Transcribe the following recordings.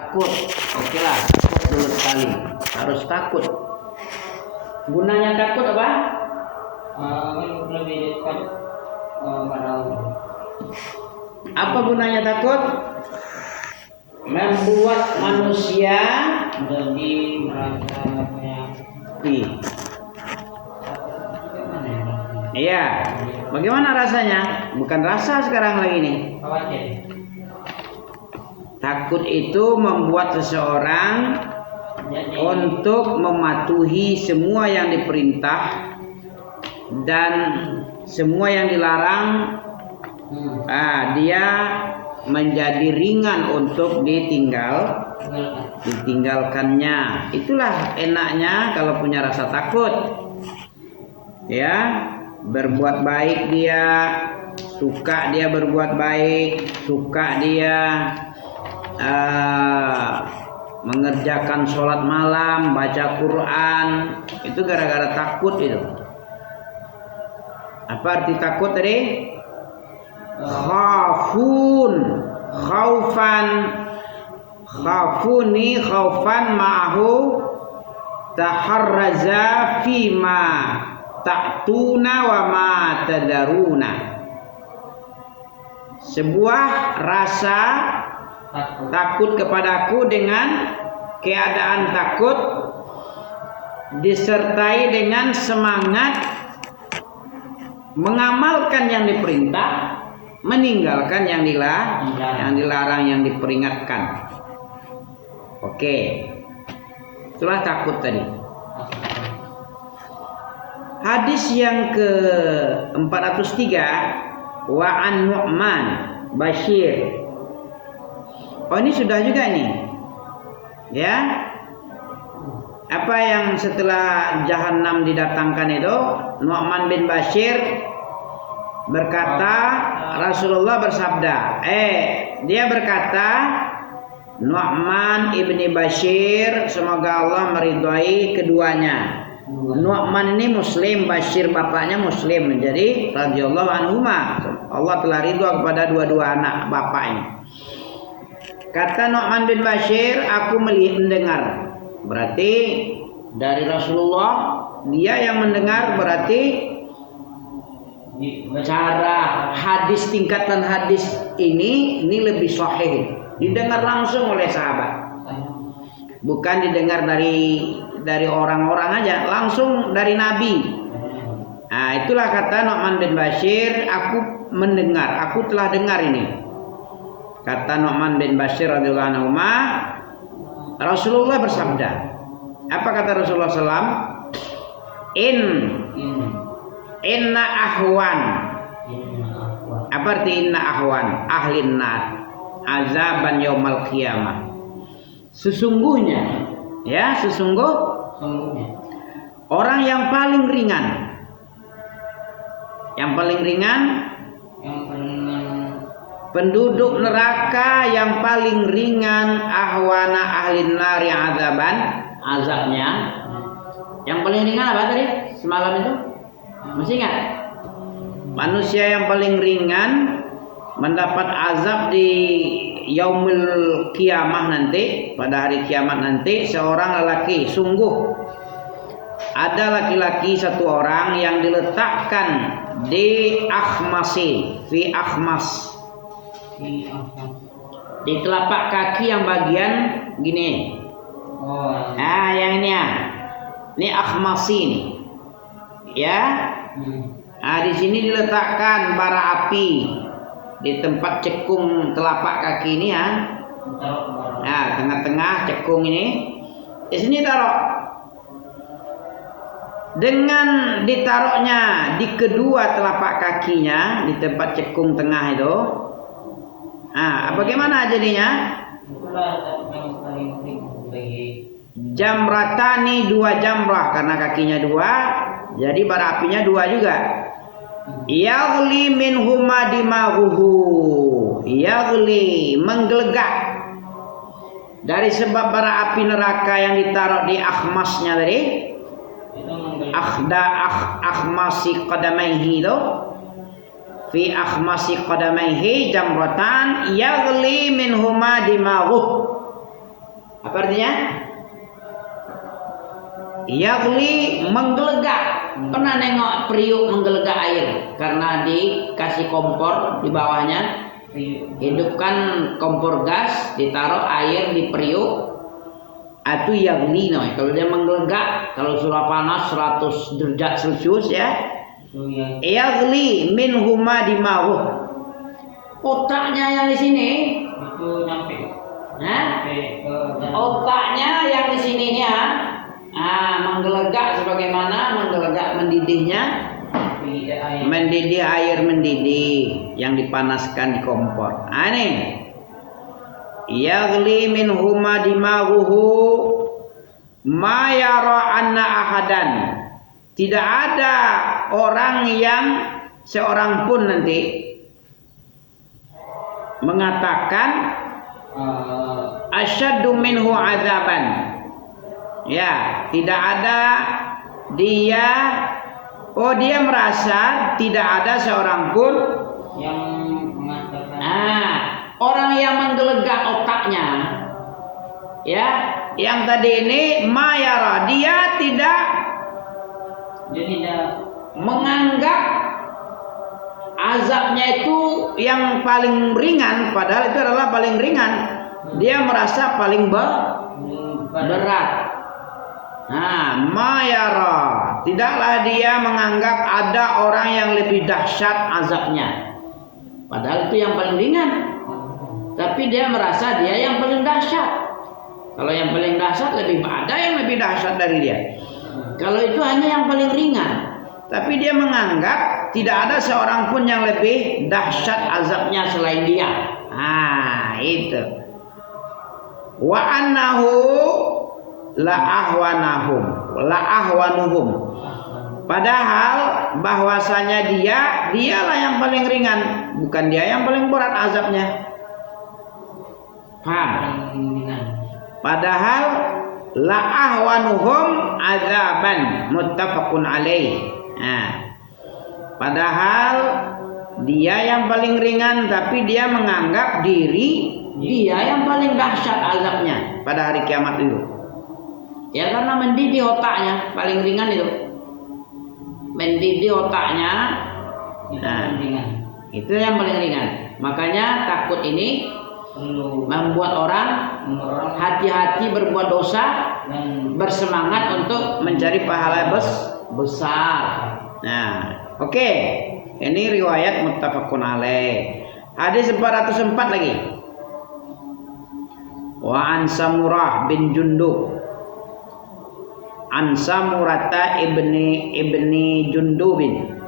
Takut, oke lah, takut dulu sekali. Harus takut. Gunanya takut apa? Lebih dekat pada Allah. Apa gunanya takut? Membuat manusia Jadi merasa Iya. Bagaimana rasanya? Bukan rasa sekarang lagi nih. khawatir. Takut itu membuat seseorang Jadi untuk mematuhi semua yang diperintah dan semua yang dilarang. Dia menjadi ringan untuk ditinggalkannya. Itulah enaknya kalau punya rasa takut. Ya, berbuat baik dia, suka dia berbuat baik, suka dia mengerjakan sholat malam, baca Quran, itu gara-gara takut itu. Apa arti takut tadi? Khaufan ma'ahu taharraza fima ta'tuna wa ma tadaruna. Sebuah rasa takut kepadaku dengan keadaan takut disertai dengan semangat mengamalkan yang diperintah, meninggalkan yang dilarang, yang diperingatkan. Oke. Itulah takut tadi. Hadis yang ke-403, wa an Nu'man Bashir. Oh, ini sudah juga nih. Ya. Apa yang setelah Jahannam didatangkan itu, Nu'man bin Bashir berkata, Rasulullah bersabda, dia berkata, Nu'man ibni Bashir, semoga Allah meridhai keduanya. Nu'man ini Muslim, Bashir bapaknya Muslim, jadi radhiyallahu anhuma, Allah telah ridha kepada dua-dua anak bapaknya. Kata Nu'man bin Bashir, aku mendengar. Berarti dari Rasulullah, dia yang mendengar, berarti cara hadis, tingkatan hadis ini lebih sahih, didengar langsung oleh sahabat, bukan didengar dari orang-orang aja, langsung dari Nabi. Nah, itulah kata Nu'man bin Bashir, aku mendengar, aku telah dengar ini. Kata Nu'man bin Bashir radhiyallahu anhu, Rasulullah bersabda. Apa kata Rasulullah SAW? Inna ahwan. Apa arti inna ahwan? Ahlin nar azaban yaumal qiyamah. Sesungguhnya orang yang paling ringan penduduk neraka yang paling ringan, ahwana ahlin nar yang azabnya. Yang paling ringan apa tadi semalam itu? Masih ingat? Manusia yang paling ringan mendapat azab di yaumul kiamah nanti, pada hari kiamat nanti, seorang lelaki. Sungguh ada laki-laki satu orang yang diletakkan di akhmas, di telapak kaki yang bagian gini. Yang ini ya. Ini akhmasi nih. Ya. Di sini diletakkan bara api di tempat cekung telapak kaki ini ya. Tengah-tengah cekung ini. Di sini taruh. Dengan ditaruhnya di kedua telapak kakinya di tempat cekung tengah itu. Bagaimana jadinya? Jamratani, dua jamrah, karena kakinya dua, jadi bara apinya dua juga. Yaghli minhuma dimaghuhu, yaghli, menggelegar dari sebab bara api neraka yang ditaruh di akhmasnya tadi, akhmasi qadamaihi itu, fi akhmasi qadamaihi jamratan yaghli minhuma dimaghuh. Apa artinya? Yagli menggelegak. Pernah nengok periuk menggelegak air karena dikasih kompor di bawahnya. Hidupkan kompor gas, ditaruh air di periuk. Itu yagli no. Kalau dia menggelegak, kalau sudah panas 100 derajat Celcius ya. Yagli min huma dimauh. Otaknya yang di sini itu nyampe. Otaknya yang di sininya menggelegak sebagaimana menggelegak mendidihnya, mendidih air mendidih yang dipanaskan di kompor. Ini yagli min huma dimaghuhu ma yara anna ahadan. Tidak ada orang yang seorang pun nanti mengatakan asyaddu minhu azaban. Ya, tidak ada dia merasa tidak ada seorang pun yang mengatakan orang yang menggelegak otaknya. Ya, yang tadi ini mayara, dia tidak menganggap azabnya itu yang paling ringan, padahal itu adalah paling ringan. Dia merasa paling berat. Mayara, tidaklah dia menganggap ada orang yang lebih dahsyat azabnya, padahal itu yang paling ringan. Tapi dia merasa dia yang paling dahsyat. Kalau yang paling dahsyat ada yang lebih dahsyat dari dia. Kalau itu hanya yang paling ringan, tapi dia menganggap tidak ada seorang pun yang lebih dahsyat azabnya selain dia. Itu. Wa annahu la ahwanuhum. Padahal bahwasanya dialah yang paling ringan, bukan dia yang paling berat azabnya. Paham? Padahal la ahwanuhum azaban muttafaqun alaih. Padahal dia yang paling ringan, tapi dia menganggap diri dia yang paling dahsyat azabnya pada hari kiamat itu. Ya karena mendidih otaknya paling ringan itu. Mendidih otaknya itu yang paling ringan. Makanya takut ini membuat orang hati-hati berbuat dosa dan bersemangat untuk mencari pahala besar. Oke. Ini riwayat muttafaqun alaih. Hadis 404 lagi. Wa an Samurah bin Jundub. An Samurata ibni Jundubin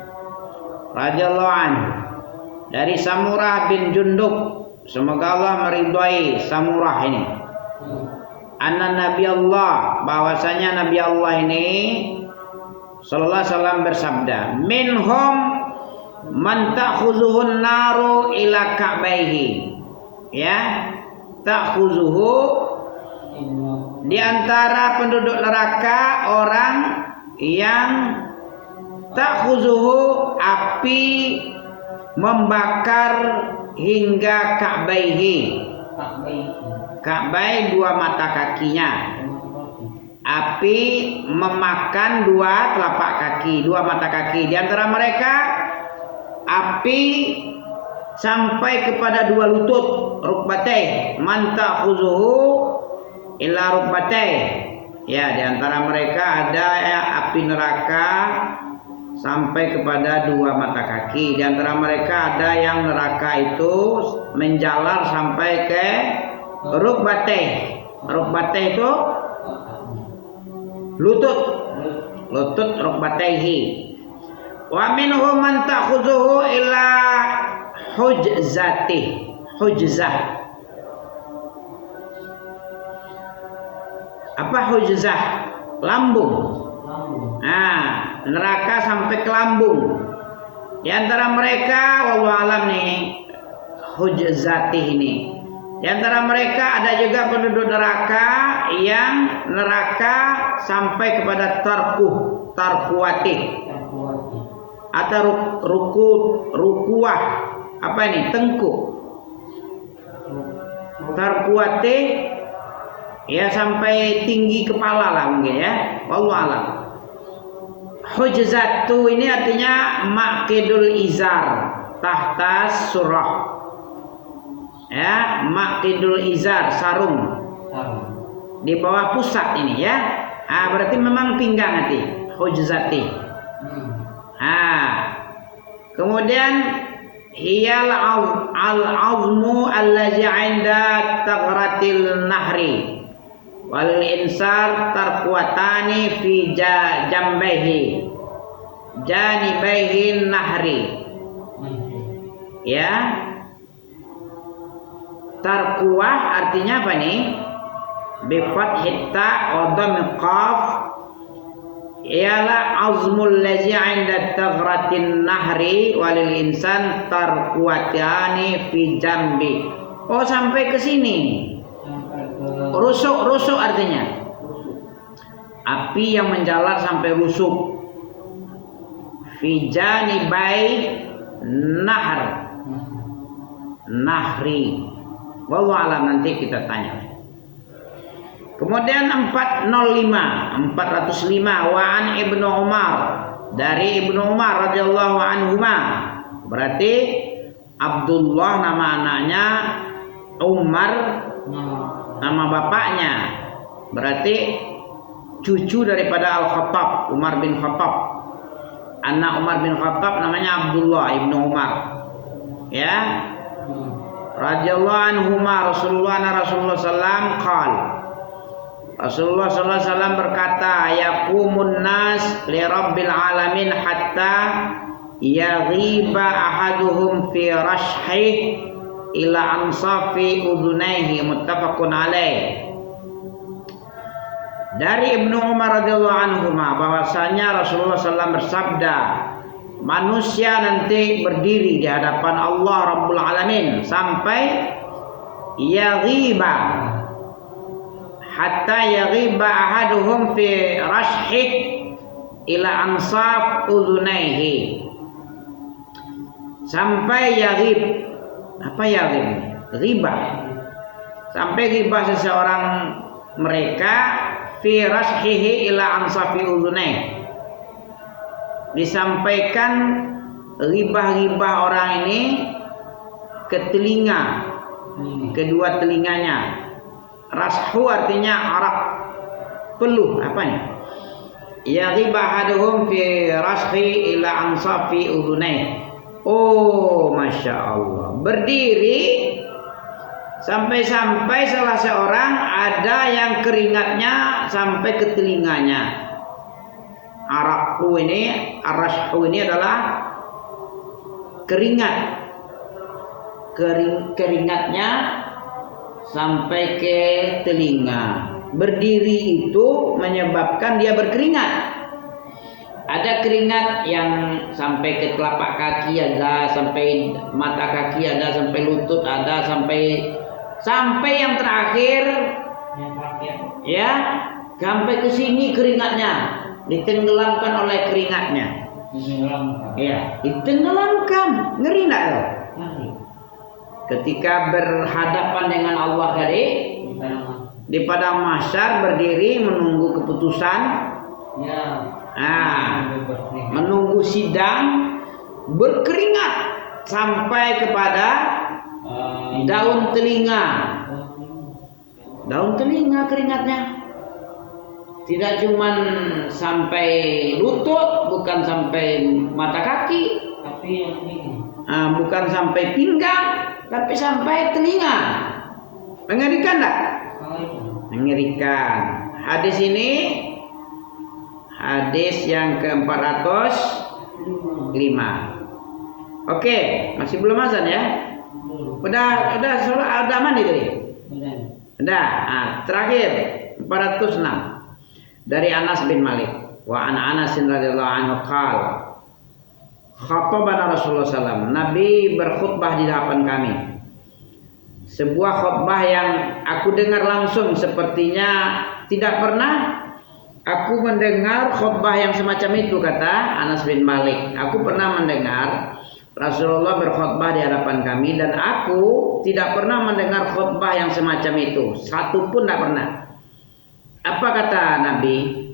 radhiyallahu anhu, dari Samurah bin Jundub, semoga Allah meridhai Samurah ini. Anna Nabi Allah, bahwasanya Nabi Allah ini sallallahu alaihi wasallam bersabda, minhum man ta'khuzuhun naru ila ka'baihi. Ya, ta'khuzuhu, di antara penduduk neraka orang yang ta'khuzuhu, api membakar hingga ka'baihi. Ka'bai dua mata kakinya. Api memakan dua telapak kaki, dua mata kaki. Di antara mereka api sampai kepada dua lutut, rukbatai, man ta'khuzuhu illa rukbatai. Ya, di antara mereka ada api neraka sampai kepada dua mata kaki. Di antara mereka ada yang neraka itu menjalar sampai ke rukbatai. Rukbatai itu lutut rukbataihi. Wa minhum man ta'khuzuhu ila hujzah. Apa hujzah? Lambung. Neraka sampai ke lambung. Di antara mereka wallahu alam nih hujzatih ini. Di antara mereka ada juga penduduk neraka yang neraka sampai kepada tarkuwatih atau rukuwah. Apa ini? Tengkuk. Tarkuwatih Ya sampai tinggi kepala lah mungkin ya. Wallahu alam. Hujzatu ini artinya maqidul izar, tahta surah. Ya, maqidul izar, sarung. Di bawah pusat ini ya. Berarti memang pinggang nanti. Hujzati. Kemudian hiyal al-azmu allazi 'inda taghratil nahri wal insar tarquatani fi jambaihi janibaihi nahri. Ya, tarquah artinya apa nih? Bi fathit ta wa dhammil qaf, ialah azmul ladzi 'inda taghratin nahri walil insan tarquatani fi jambi. Oh, sampai ke sini. Rusuk artinya api yang menjalar sampai rusuk. Fi janibai nahri. Wallahu alam, nanti kita tanya. Kemudian 405 wa an Ibnu Umar, dari Ibnu Umar radhiyallahu anhuma, berarti Abdullah nama anaknya, Umar nama bapaknya, berarti cucu daripada Al-Khattab, Umar bin Khattab. Anak Umar bin Khattab namanya Abdullah Ibnu Umar. Ya. Radhiyallahu anhuma, Rasulullah sallam qala, Rasulullah sallallahu alaihi wasallam berkata, yaqumun nas li rabbil alamin hatta yaghiba ahaduhum fi rashih ila ansafi udunaihi, muttafaqun alaih. Dari Ibnu Umar radhiyallahu anhu bahwasanya Rasulullah SAW bersabda, manusia nanti berdiri di hadapan Allah Rabbul Alamin sampai yaghiba, hatta yaghiba ahaduhum fi rashih ila ansaf udunaihi, sampai yaghib. Apa yaghib? Ghibah. Sampai ghibah seseorang mereka fi rashhihi ila ansafi udunaihi, disampaikan ghibah-ghibah orang ini ke telinga, kedua telinganya. Rashu artinya arak, peluh, apanya? Ya ghibahaduhum fi rashhi ila ansafi udunai. Oh, masya Allah, berdiri sampai-sampai salah seorang ada yang keringatnya sampai ke telinganya. Arakhu ini, arashu ini adalah keringat, keringatnya sampai ke telinga. Berdiri itu menyebabkan dia berkeringat. Ada keringat yang sampai ke telapak kaki, ada sampai mata kaki, ada sampai lutut, ada sampai yang terakhir, ya, sampai ke sini keringatnya, ditenggelamkan oleh keringatnya. Ya, ditenggelamkan. Ngeri enggak tuh? Ketika berhadapan dengan Allah tadi di padang mahsyar, berdiri menunggu keputusan, menunggu sidang, berkeringat sampai kepada daun telinga. Daun telinga keringatnya. Tidak cuman sampai lutut, bukan sampai mata kaki, tapi bukan sampai pinggang, tapi sampai telinga. Mengerikan tak? Mengerikan. Hadis ini hadis yang ke-405. Oke, masih belum azan ya? Udah mandi tadi? Udah. Terakhir 406 dari Anas bin Malik. Wa an Anas radhiyallahu anhu qala, khatabana Rasulullah SAW, Nabi berkhutbah di hadapan kami. Sebuah khutbah yang aku dengar langsung, sepertinya tidak pernah aku mendengar khutbah yang semacam itu, kata Anas bin Malik. Aku pernah mendengar Rasulullah berkhutbah di hadapan kami, dan aku tidak pernah mendengar khutbah yang semacam itu. Satu pun tidak pernah. Apa kata Nabi?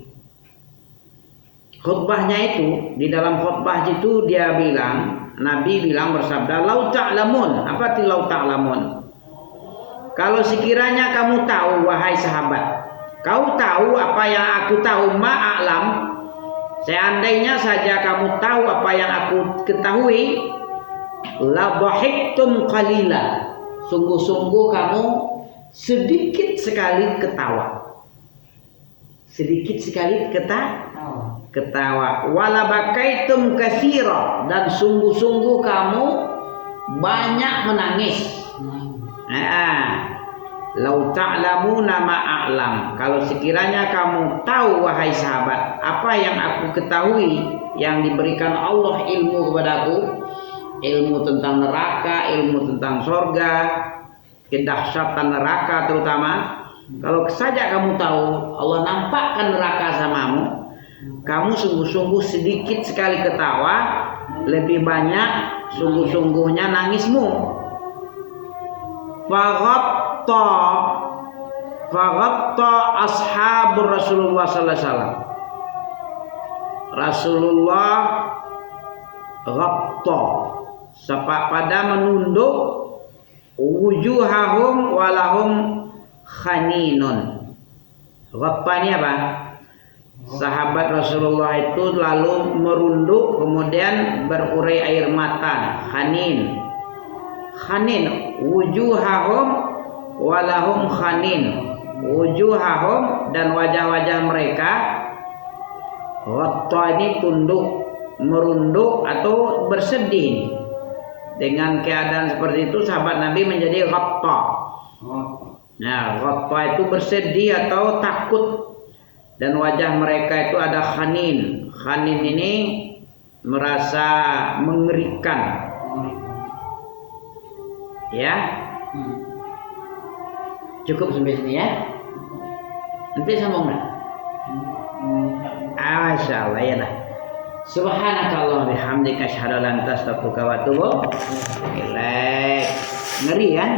Khutbahnya itu, di dalam khutbah itu dia bilang, Nabi bilang bersabda, "Lau ta'lamun." Apa arti lau ta'lamun? Kalau sekiranya kamu tahu, wahai sahabat, kau tahu apa yang aku tahu, ma'alam. Seandainya saja kamu tahu apa yang aku ketahui, la dhahiktum qalila. Sungguh-sungguh kamu sedikit sekali ketawa. Sedikit sekali ketawa. Wala bakaitum katsira, dan sungguh-sungguh kamu banyak menangis. Lau ta'lamuna ma'alam. Kalau sekiranya kamu tahu, wahai sahabat, apa yang aku ketahui, yang diberikan Allah ilmu kepadaku, ilmu tentang neraka, ilmu tentang surga, kedahsyatan neraka terutama. Kalau saja kamu tahu Allah nampakkan neraka samamu, kamu sungguh-sungguh sedikit sekali ketawa, lebih banyak sungguh-sungguhnya nangismu. Faghatta ashabur Rasulullah sallallahu alaihi wasallam. Rasulullah ghatta pada menunduk wujuhahum walahum khaninun. Ghatta ini apa? Sahabat Rasulullah itu lalu merunduk kemudian berurai air mata. Khanin wujuhahum walahum khanin. Wujuhahum, dan wajah-wajah mereka. Ghatta ini tunduk, merunduk atau bersedih. Dengan keadaan seperti itu sahabat Nabi menjadi ghatta. Nah, ghatta itu bersedih atau takut. Dan wajah mereka itu ada khanin. Khanin ini merasa mengerikan. Ya, cukup sampai sini ya. Nanti sambung nggak? Masya Allah ya lah. Subhanakallah bihamdika asyhadu an la ilaha illa anta astaghfiruka wa atubu ilaik. Ngeri kan?